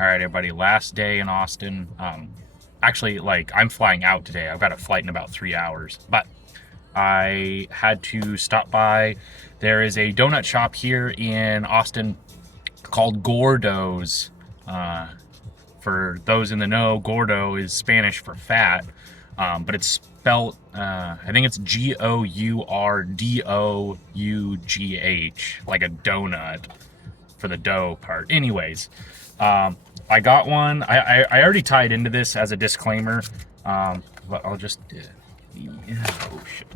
All right, everybody. Last day in Austin. Actually, like I'm flying out today. I've got a flight in about 3 hours, but I had to stop by. There is a donut shop here in Austin called Gourdough's. For those in the know, Gourdough is Spanish for fat, but it's spelled. I think it's Gourdough, like a donut for the dough part. Anyways, I got one. I already tied into this as a disclaimer, but I'll just. Oh shit.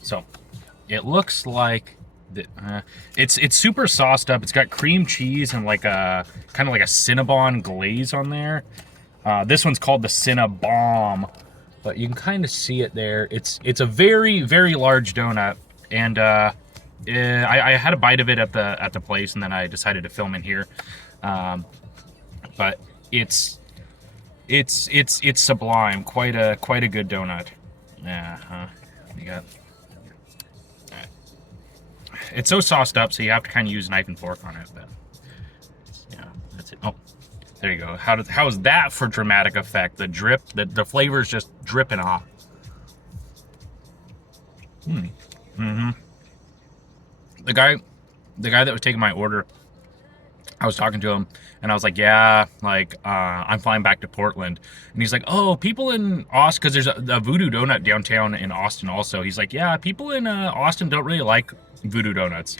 So, it looks like it's super sauced up. It's got cream cheese and like a kind of like a Cinnabon glaze on there. This one's called the Cinnabomb, but you can kind of see it there. It's a very large donut, and I had a bite of it at the place, and then I decided to film in here. But it's sublime. Quite a good donut. Yeah, you got. It's so sauced up, so you have to kind of use a knife and fork on it. But yeah, that's it. Oh, there you go. How is that for dramatic effect? The drip, the flavor is just dripping off. Mm-hmm. The guy that was taking my order, I was talking to him, and I was like, yeah, like, I'm flying back to Portland. And he's like, oh, people in Austin, because there's a Voodoo Donut downtown in Austin also. He's like, yeah, people in Austin don't really like Voodoo Donuts.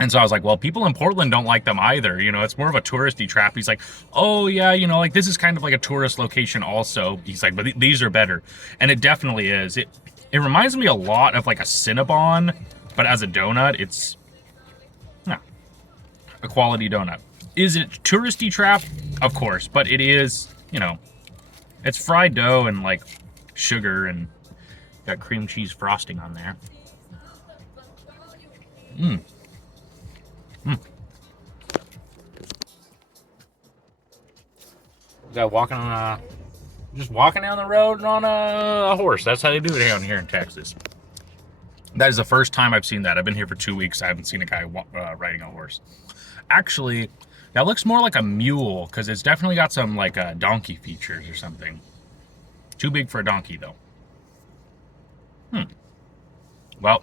And so I was like, well, people in Portland don't like them either. You know, it's more of a touristy trap. He's like, oh, yeah, you know, like, this is kind of like a tourist location also. He's like, but these are better. And it definitely is. It reminds me a lot of, like, a Cinnabon, but as a donut, it's a quality donut. Is it touristy trap? Of course, but it is, you know, it's fried dough and like sugar and got cream cheese frosting on there. Guy walking on just walking down the road on a horse. That's how they do it down here in Texas. That is the first time I've seen that. I've been here for 2 weeks. I haven't seen a guy riding a horse. Actually, that looks more like a mule because it's definitely got some like donkey features or something. Too big for a donkey though. Well,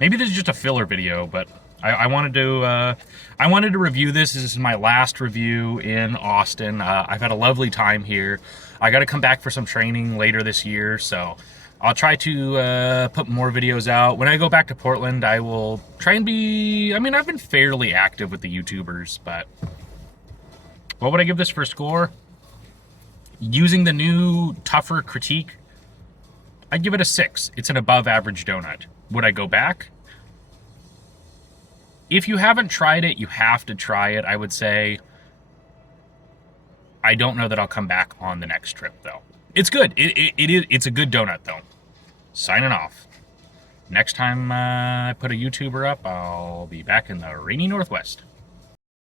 maybe this is just a filler video, but I wanted to review this. This is my last review in Austin. I've had a lovely time here. I got to come back for some training later this year, so I'll try to put more videos out. When I go back to Portland, I will try and be... I mean, I've been fairly active with the YouTubers, but... What would I give this for a score? Using the new, tougher critique, I'd give it a 6. It's an above-average donut. Would I go back? If you haven't tried it, you have to try it, I would say. I don't know that I'll come back on the next trip, though. It's good. It's a good donut, though. Signing off. Next time I put a YouTuber up, I'll be back in the rainy Northwest.